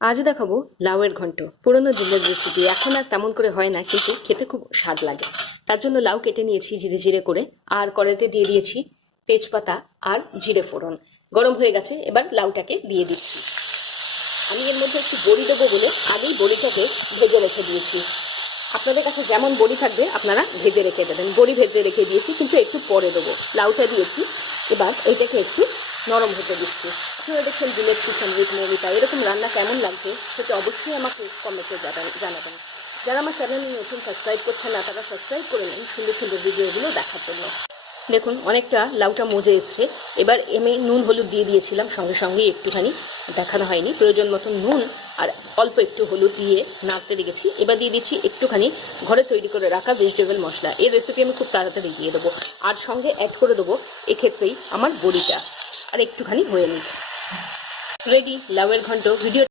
আজ দেখাবো লাউয়ের ঘন্ট। পুরোনো দিনের রেসিপি, এখন আর তেমন করে হয় না, কিন্তু খেতে খুব স্বাদ লাগে। তার জন্য লাউ কেটে নিয়েছি জিরে জিরে করে, আর কড়াইতে দিয়ে দিয়েছি তেজপাতা আর জিরে ফোড়ন। গরম হয়ে গেছে, এবার লাউটাকে দিয়ে দিচ্ছি। আমি এর মধ্যে একটু বড়ি দেবো বলে আগেই বড়িটাকে ভেজে রেখে দিয়েছি। আপনাদের কাছে যেমন বড়ি থাকবে আপনারা ভেজে রেখে দেবেন। বড়ি ভেজে রেখে দিয়েছি, কিন্তু একটু পরে দেবো। লাউটা দিয়েছি, এবার এইটাকে একটু নরম হতে দিচ্ছি। আপনারা দেখছেন বিলেট কিচেন উইথ মৌমিতা। এরকম রান্না কেমন লাগছে সেটা অবশ্যই আমাকে কমেন্টে জানাবেন। যারা আমার চ্যানেল নতুন সাবস্ক্রাইব করছেন না, তারা সাবস্ক্রাইব করে নিন সুন্দর সুন্দর ভিডিওগুলো দেখার জন্য। দেখুন অনেকটা লাউটা মজে এসছে। এবার আমি নুন হলুদ দিয়ে দিয়েছিলাম সঙ্গে সঙ্গে, একটুখানি দেখানো হয়নি। প্রয়োজন মতন নুন আর অল্প একটু হলুদ দিয়ে নাড়তে রেখেছি। এবার দিয়ে দিচ্ছি একটুখানি ঘরে তৈরি করে রাখা ভেজিটেবল মশলা। এই রেসিপি আমি খুব তাড়াতাড়ি দিয়ে দেবো, আর সঙ্গে অ্যাড করে দেবো এক্ষেত্রেই আমার বড়িটা। আর একটুখানি হয়ে নিই। রেডি লাউয়ের ঘন্ট। ভিডিও